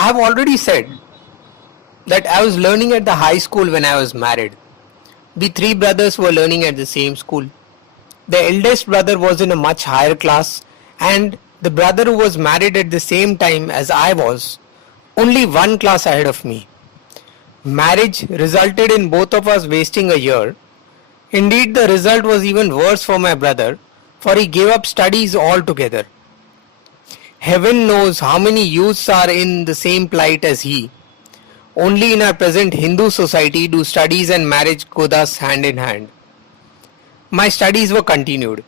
I have already said that I was learning at the high school when I was married. We three brothers were learning at the same school. The eldest brother was in a much higher class, and the brother who was married at the same time as I was, only one class ahead of me. Marriage resulted in both of us wasting a year. Indeed, the result was even worse for my brother, for he gave up studies altogether. Heaven knows how many youths are in the same plight as he. Only in our present Hindu society do studies and marriage go thus hand in hand. My studies were continued.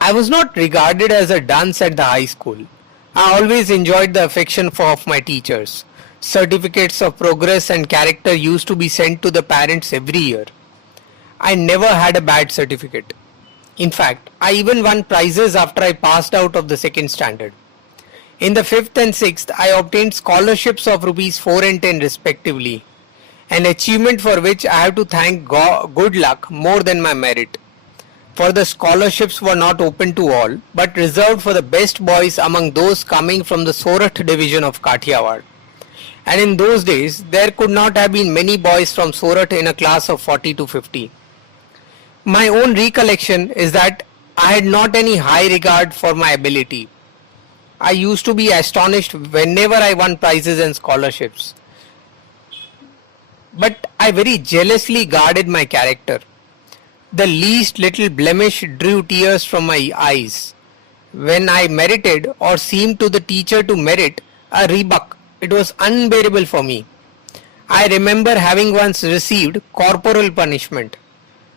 I was not regarded as a dunce at the high school. I always enjoyed the affection of my teachers. Certificates of progress and character used to be sent to the parents every year. I never had a bad certificate. In fact, I even won prizes after I passed out of the second standard. In the 5th and 6th, I obtained scholarships of rupees 4 and 10 respectively, an achievement for which I have to thank good luck more than my merit. For the scholarships were not open to all, but reserved for the best boys among those coming from the Sorat division of Kathiawar. And in those days, there could not have been many boys from Sorat in a class of 40 to 50. My own recollection is that I had not any high regard for my ability. I used to be astonished whenever I won prizes and scholarships. But I very jealously guarded my character. The least little blemish drew tears from my eyes. When I merited or seemed to the teacher to merit a rebuke, it was unbearable for me. I remember having once received corporal punishment.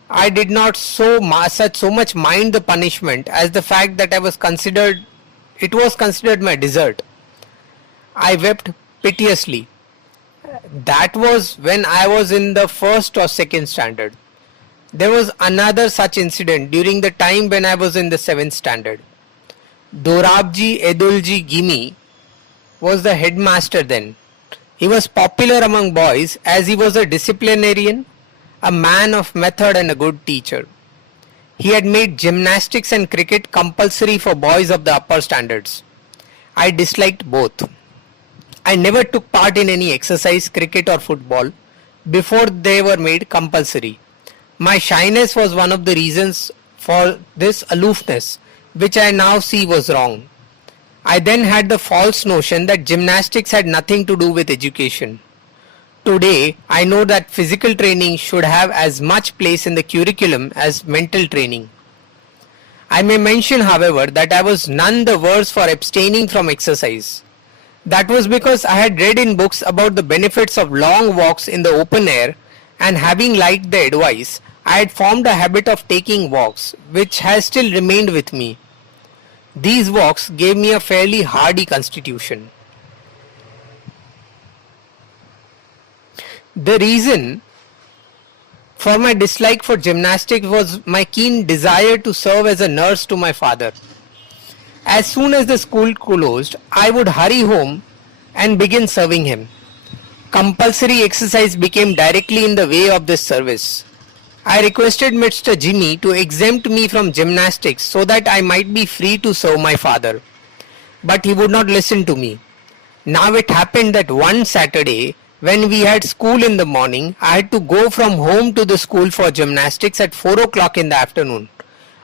I did not so much mind the punishment as the fact that it was considered my desert. I wept piteously. That was when I was in the first or second standard. There was another such incident during the time when I was in the 7th standard. Dorabji Edulji Gimi was the headmaster then. He was popular among boys as he was a disciplinarian, a man of method and a good teacher. He had made gymnastics and cricket compulsory for boys of the upper standards. I disliked both. I never took part in any exercise, cricket or football before they were made compulsory. My shyness was one of the reasons for this aloofness, which I now see was wrong. I then had the false notion that gymnastics had nothing to do with education. Today, I know that physical training should have as much place in the curriculum as mental training. I may mention, however, that I was none the worse for abstaining from exercise. That was because I had read in books about the benefits of long walks in the open air, and having liked the advice, I had formed a habit of taking walks, which has still remained with me. These walks gave me a fairly hardy constitution. The reason for my dislike for gymnastics was my keen desire to serve as a nurse to my father. As soon as the school closed, I would hurry home and begin serving him. Compulsory exercise became directly in the way of this service. I requested Mr. Jimmy to exempt me from gymnastics so that I might be free to serve my father. But he would not listen to me. Now it happened that one Saturday, when we had school in the morning, I had to go from home to the school for gymnastics at 4 o'clock in the afternoon.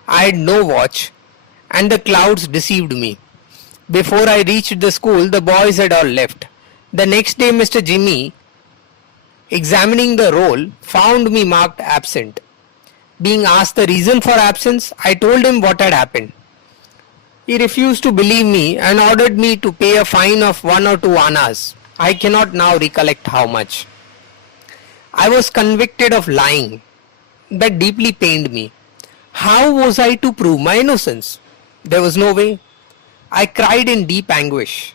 I had no watch, and the clouds deceived me. Before I reached the school, the boys had all left. The next day, Mr. Jimmy, examining the roll, found me marked absent. Being asked the reason for absence, I told him what had happened. He refused to believe me and ordered me to pay a fine of 1 or 2 annas. I cannot now recollect how much. I was convicted of lying. That deeply pained me. How was I to prove my innocence? There was no way. I cried in deep anguish.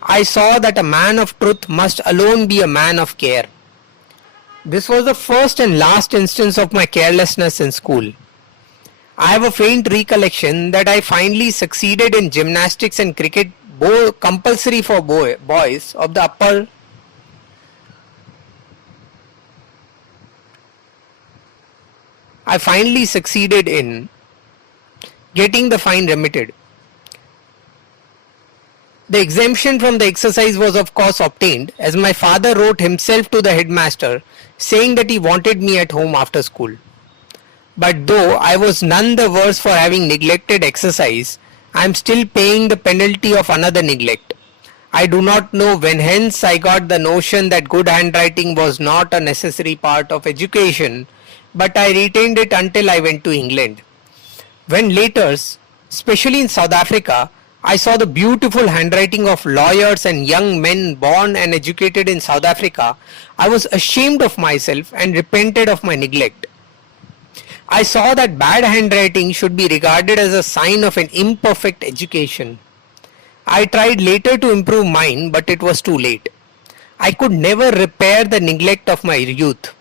I saw that a man of truth must alone be a man of care. This was the first and last instance of my carelessness in school. I have a faint recollection that I finally succeeded in gymnastics and cricket, compulsory for boys of the upper. I finally succeeded in getting the fine remitted. The exemption from the exercise was of course obtained, as my father wrote himself to the headmaster saying that he wanted me at home after school. But though I was none the worse for having neglected exercise, I am still paying the penalty of another neglect. I do not know when hence I got the notion that good handwriting was not a necessary part of education, but I retained it until I went to England. When later, especially in South Africa, I saw the beautiful handwriting of lawyers and young men born and educated in South Africa, I was ashamed of myself and repented of my neglect. I saw that bad handwriting should be regarded as a sign of an imperfect education. I tried later to improve mine, but it was too late. I could never repair the neglect of my youth.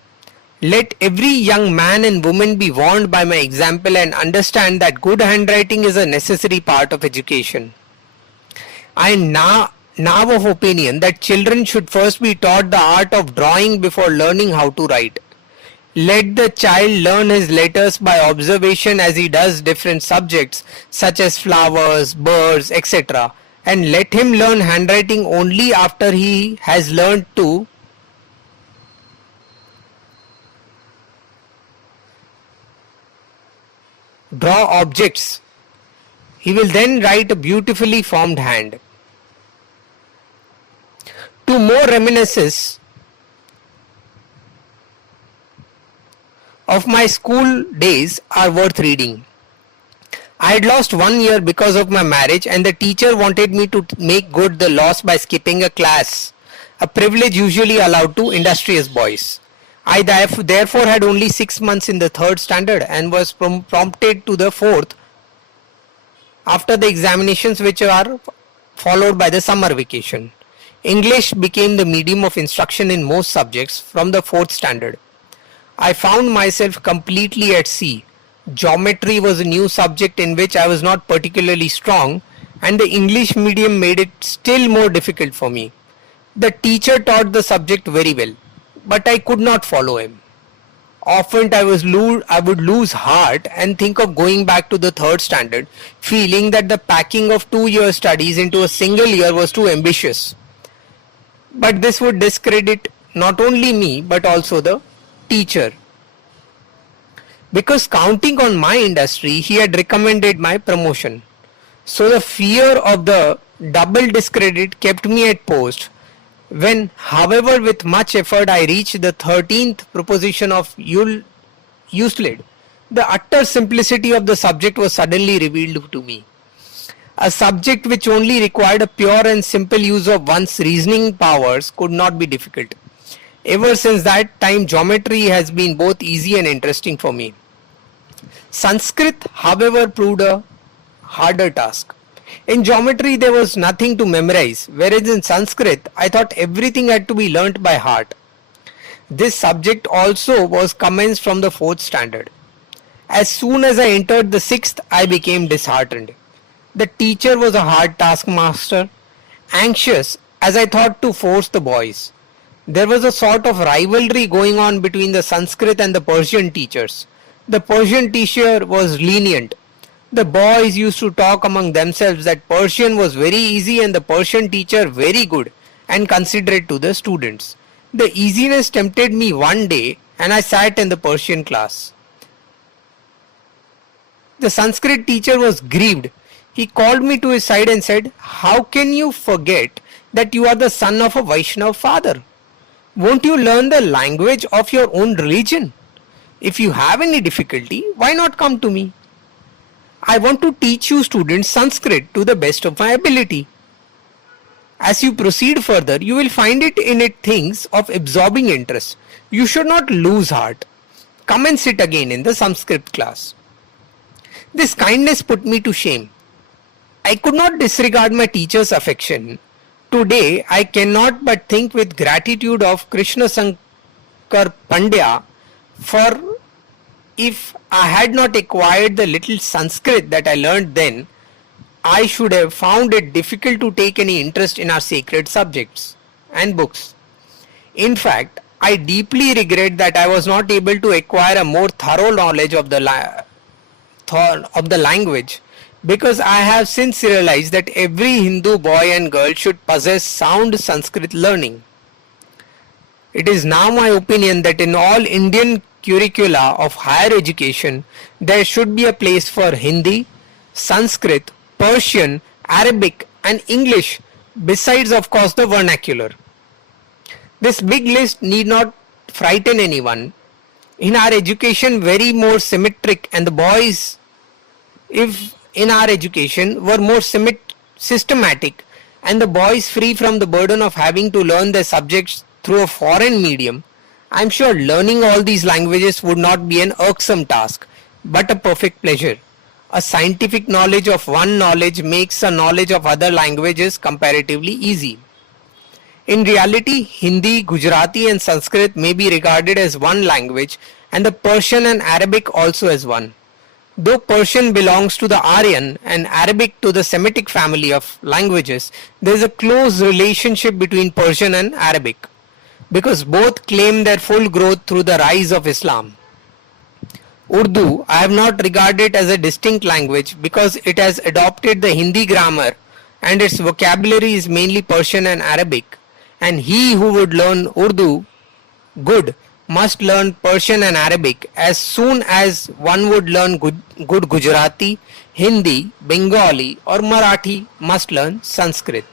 Let every young man and woman be warned by my example and understand that good handwriting is a necessary part of education. I am now of opinion that children should first be taught the art of drawing before learning how to write. Let the child learn his letters by observation as he does different subjects such as flowers, birds, etc. And let him learn handwriting only after he has learned to draw objects. He will then write a beautifully formed hand. Two more reminiscences of my school days are worth reading. I had lost 1 year because of my marriage, and the teacher wanted me to make good the loss by skipping a class, a privilege usually allowed to industrious boys. I therefore had only 6 months in the third standard and was prompted to the fourth after the examinations, which are followed by the summer vacation. English became the medium of instruction in most subjects from the fourth standard. I found myself completely at sea. Geometry was a new subject in which I was not particularly strong, and the English medium made it still more difficult for me. The teacher taught the subject very well, but I could not follow him. Often I would lose heart and think of going back to the third standard, feeling that the packing of 2 years studies into a single year was too ambitious. But this would discredit not only me but also the teacher. Because counting on my industry, he had recommended my promotion. So the fear of the double discredit kept me at post. When, however, with much effort I reached the 13th proposition of Euclid, the utter simplicity of the subject was suddenly revealed to me. A subject which only required a pure and simple use of one's reasoning powers could not be difficult. Ever since that time, geometry has been both easy and interesting for me. Sanskrit, however, proved a harder task. In geometry, there was nothing to memorize, whereas in Sanskrit, I thought everything had to be learnt by heart. This subject also was commenced from the fourth standard. As soon as I entered the sixth, I became disheartened. The teacher was a hard taskmaster, anxious as I thought to force the boys. There was a sort of rivalry going on between the Sanskrit and the Persian teachers. The Persian teacher was lenient. The boys used to talk among themselves that Persian was very easy and the Persian teacher very good and considerate to the students. The easiness tempted me one day and I sat in the Persian class. The Sanskrit teacher was grieved. He called me to his side and said, "How can you forget that you are the son of a Vaishnava father? Won't you learn the language of your own religion? If you have any difficulty, why not come to me? I want to teach you students Sanskrit to the best of my ability. As you proceed further, you will find it in it things of absorbing interest. You should not lose heart. Come and sit again in the Sanskrit class." This kindness put me to shame. I could not disregard my teacher's affection. Today, I cannot but think with gratitude of Krishna Sankar Pandya, for if I had not acquired the little Sanskrit that I learned then, I should have found it difficult to take any interest in our sacred subjects and books. In fact, I deeply regret that I was not able to acquire a more thorough knowledge of the language, because I have since realized that every Hindu boy and girl should possess sound Sanskrit learning. It is now my opinion that in all Indian curricula of higher education, there should be a place for Hindi, Sanskrit, Persian, Arabic, and English, besides, of course, the vernacular. This big list need not frighten anyone. In our education, very more symmetric, and the boys, if in our education, were more systematic, and the boys free from the burden of having to learn their subjects through a foreign medium, I am sure learning all these languages would not be an irksome task, but a perfect pleasure. A scientific knowledge of one knowledge makes a knowledge of other languages comparatively easy. In reality, Hindi, Gujarati and Sanskrit may be regarded as one language and the Persian and Arabic also as one. Though Persian belongs to the Aryan and Arabic to the Semitic family of languages, there is a close relationship between Persian and Arabic, because both claim their full growth through the rise of Islam. Urdu I have not regarded as a distinct language because it has adopted the Hindi grammar and its vocabulary is mainly Persian and Arabic, and he who would learn Urdu good must learn Persian and Arabic as soon as one would learn good Gujarati, Hindi, Bengali or Marathi must learn Sanskrit.